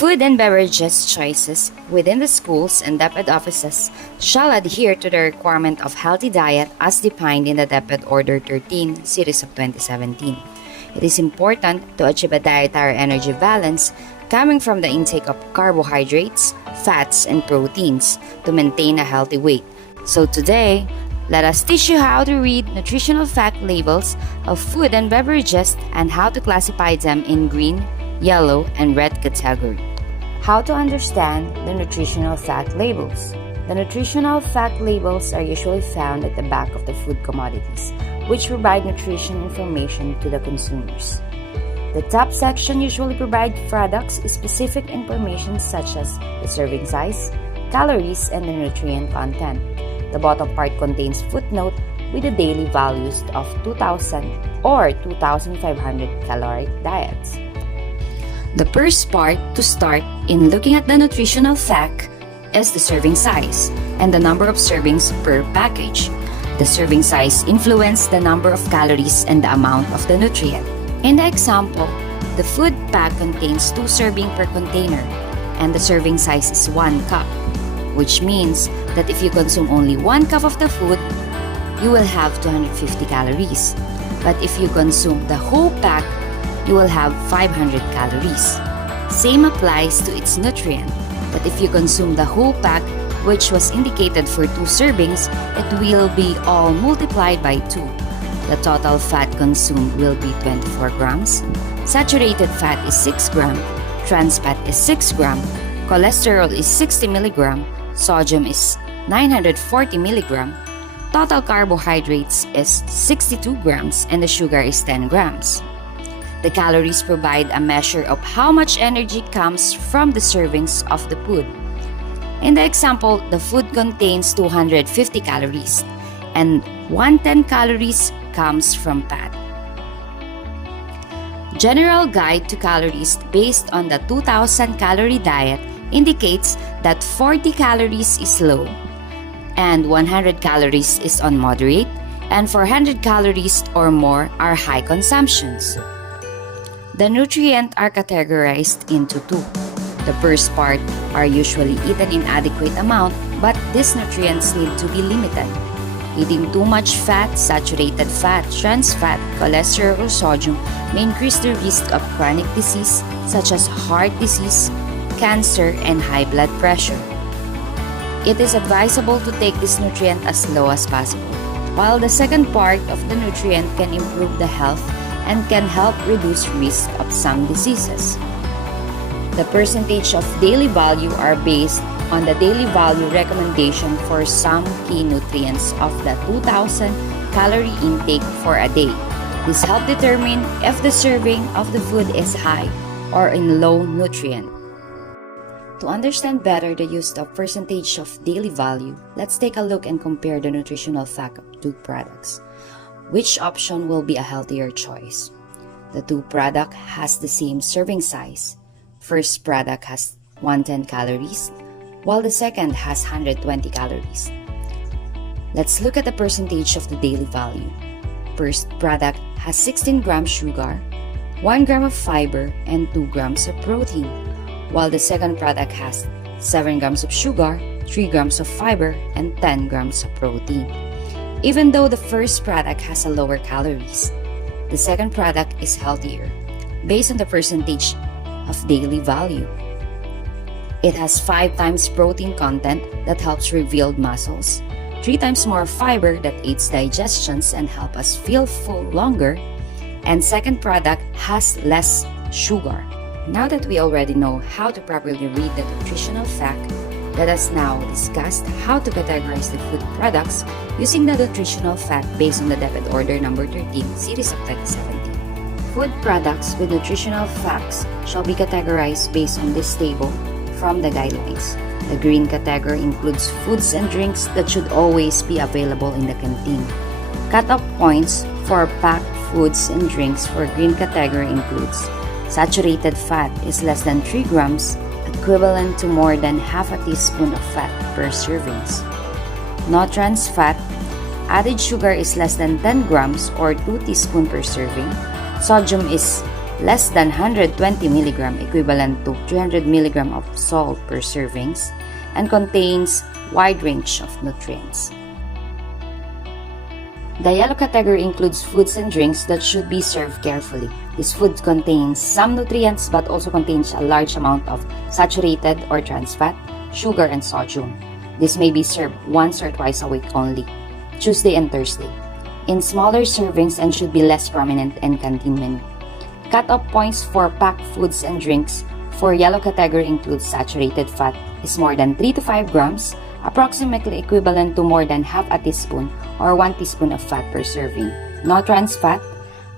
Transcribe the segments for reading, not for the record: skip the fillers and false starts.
Food and beverages choices within the schools and DepEd offices shall adhere to the requirement of healthy diet as defined in the DepEd Order 13, Series of 2017. It is important to achieve a dietary energy balance coming from the intake of carbohydrates, fats, and proteins to maintain a healthy weight. So today, let us teach you how to read nutritional fact labels of food and beverages and how to classify them in green, yellow, and red category. How to understand the nutritional fact labels. The nutritional fact labels are usually found at the back of the food commodities, which provide nutrition information to the consumers. The top section usually provides product-specific information such as the serving size, calories, and the nutrient content. The bottom part contains footnote with the daily values of 2,000 or 2,500 caloric diets. The first part to start in looking at the nutritional fact is the serving size and the number of servings per package. The serving size influences the number of calories and the amount of the nutrient. In the example, the food pack contains 2 servings per container and the serving size is 1 cup, which means that if you consume only 1 cup of the food, you will have 250 calories. But if you consume the whole pack, you will have 500 calories. Same applies to its nutrient, that if you consume the whole pack, which was indicated for 2 servings, it will be all multiplied by 2. The total fat consumed will be 24 grams. Saturated fat is 6 grams. Trans fat is 6 grams. Cholesterol is 60 milligrams. Sodium is 940 milligrams. Total carbohydrates is 62 grams and the sugar is 10 grams. The calories provide a measure of how much energy comes from the servings of the food. In the example, the food contains 250 calories and 110 calories comes from fat. General Guide to Calories based on the 2,000 calorie diet indicates that 40 calories is low and 100 calories is on moderate and 400 calories or more are high consumptions. The nutrients are categorized into 2. The first part are usually eaten in adequate amount, but these nutrients need to be limited. Eating too much fat, saturated fat, trans fat, cholesterol, or sodium may increase the risk of chronic disease such as heart disease, cancer, and high blood pressure. It is advisable to take this nutrient as low as possible, while the second part of the nutrient can improve the health and can help reduce risk of some diseases. The percentage of daily value are based on the daily value recommendation for some key nutrients of the 2,000 calorie intake for a day. This helps determine if the serving of the food is high or in low nutrient. To understand better the use of percentage of daily value, let's take a look and compare the nutritional fact of 2 products. Which option will be a healthier choice? The 2 product has the same serving size. First product has 110 calories, while the second has 120 calories. Let's look at the percentage of the daily value. First product has 16 grams sugar, 1 gram of fiber, and 2 grams of protein, while the second product has 7 grams of sugar, 3 grams of fiber, and 10 grams of protein. Even though the first product has a lower calories, the second product is healthier based on the percentage of daily value. It has 5 times protein content that helps rebuild muscles, 3 times more fiber that aids digestions and help us feel full longer, and second product has less sugar. Now that we already know how to properly read the nutritional fact, let us now discuss how to categorize the food products using the nutritional fact based on the DepEd Order number 13, Series of 2017. Food products with nutritional facts shall be categorized based on this table from the guidelines. The green category includes foods and drinks that should always be available in the canteen. Cut-off points for packed foods and drinks for green category includes saturated fat is less than 3 grams, equivalent to more than half a teaspoon of fat per servings. No trans fat, added sugar is less than 10 grams or 2 teaspoons per serving. Sodium is less than 120 mg equivalent to 300 mg of salt per servings, and contains wide range of nutrients. The yellow category includes foods and drinks that should be served carefully. This food contains some nutrients but also contains a large amount of saturated or trans fat, sugar, and sodium. This may be served once or twice a week only, Tuesday and Thursday, in smaller servings and should be less prominent in canteen menu. Cut-off points for packed foods and drinks for yellow category includes saturated fat is more than 3 to 5 grams, approximately equivalent to more than half a teaspoon or 1 teaspoon of fat per serving. No trans fat.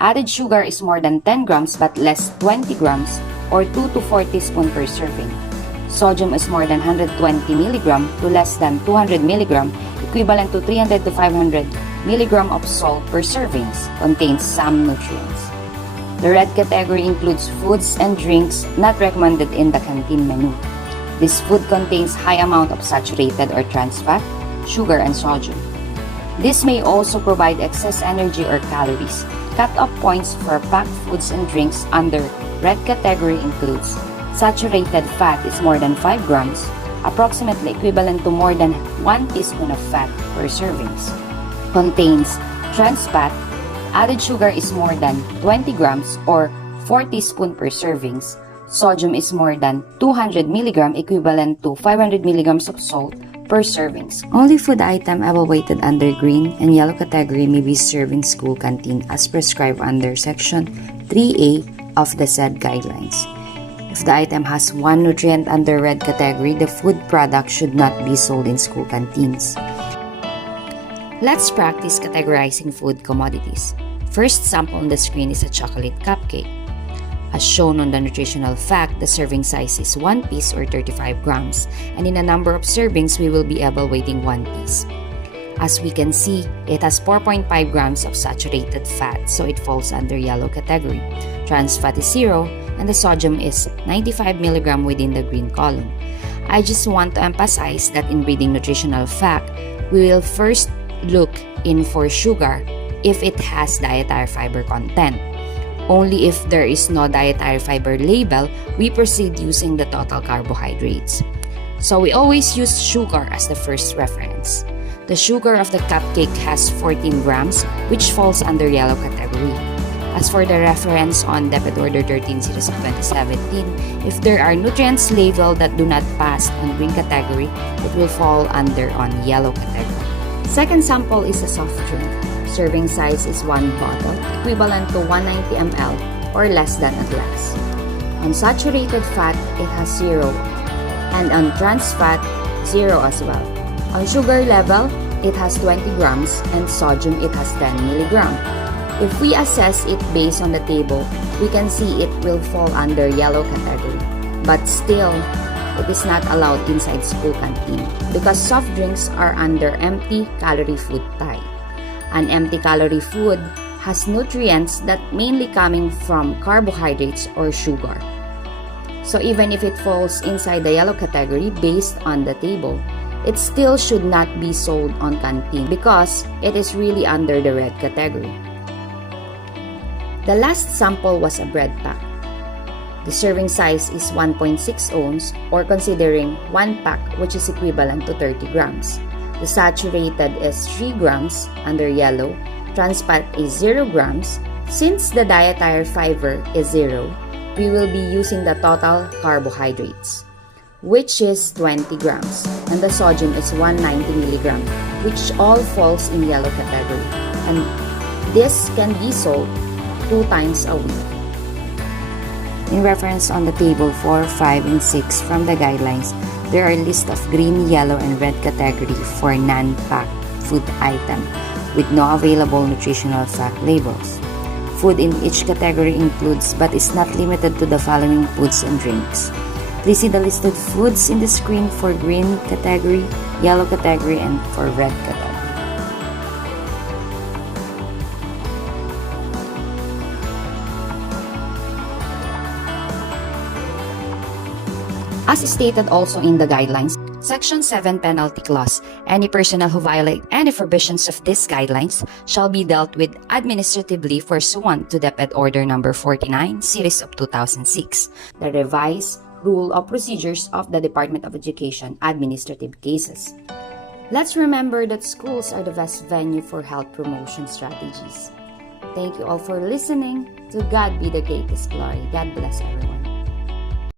Added sugar is more than 10 grams but less 20 grams or 2 to 4 teaspoons per serving. Sodium is more than 120 mg to less than 200 mg, equivalent to 300 to 500 mg of salt per servings, contains some nutrients. The red category includes foods and drinks not recommended in the canteen menu. This food contains high amount of saturated or trans fat, sugar, and sodium. This may also provide excess energy or calories. Cut-off points for packed foods and drinks under red category includes saturated fat is more than 5 grams, approximately equivalent to more than 1 teaspoon of fat per servings. Contains trans fat. Added sugar is more than 20 grams or 4 teaspoons per servings. Sodium is more than 200 mg equivalent to 500 mg of salt per servings. Only food item evaluated under green and yellow category may be served in school canteen as prescribed under Section 3A of the said guidelines. If the item has one nutrient under red category, the food product should not be sold in school canteens. Let's practice categorizing food commodities. First sample on the screen is a chocolate cupcake. As shown on the nutritional fact, the serving size is 1 piece or 35 grams, and in a number of servings, we will be evaluating 1 piece. As we can see, it has 4.5 grams of saturated fat, so it falls under yellow category. Trans fat is 0, and the sodium is 95 mg within the green column. I just want to emphasize that in reading nutritional fact, we will first look in for sugar if it has dietary fiber content. Only if there is no dietary fiber label, we proceed using the total carbohydrates. So we always use sugar as the first reference. The sugar of the cupcake has 14 grams, which falls under yellow category. As for the reference on DepEd Order 13 Series of 2017, if there are nutrients labeled that do not pass on green category, it will fall under on yellow category. Second sample is a soft drink. Serving size is 1 bottle, equivalent to 190 ml or less than a glass. On saturated fat, it has 0, and on trans fat, 0 as well. On sugar level, it has 20 grams, and sodium, it has 10 mg. If we assess it based on the table, we can see it will fall under yellow category. But still, it is not allowed inside school canteen because soft drinks are under empty calorie food type. An empty calorie food has nutrients that mainly coming from carbohydrates or sugar. So even if it falls inside the yellow category based on the table, it still should not be sold on canteen because it is really under the red category. The last sample was a bread pack. The serving size is 1.6 ounce or considering 1 pack, which is equivalent to 30 grams. The saturated is 3 grams under yellow, trans fat is 0 grams. Since the dietary fiber is 0, we will be using the total carbohydrates, which is 20 grams, and the sodium is 190 mg, which all falls in yellow category, and this can be sold 2 times a week. In reference on the table 4, 5, and 6 from the guidelines, there are a list of green, yellow, and red category for non-packed food item with no available nutritional fact labels. Food in each category includes but is not limited to the following foods and drinks. Please see the listed foods in the screen for green category, yellow category, and for red category. As stated also in the guidelines, Section 7 Penalty Clause. Any personnel who violate any provisions of these guidelines shall be dealt with administratively pursuant to DepEd Order Number 49, Series of 2006, the revised Rule of Procedures of the Department of Education Administrative Cases. Let's remember that schools are the best venue for health promotion strategies. Thank you all for listening. To God be the greatest glory. God bless everyone.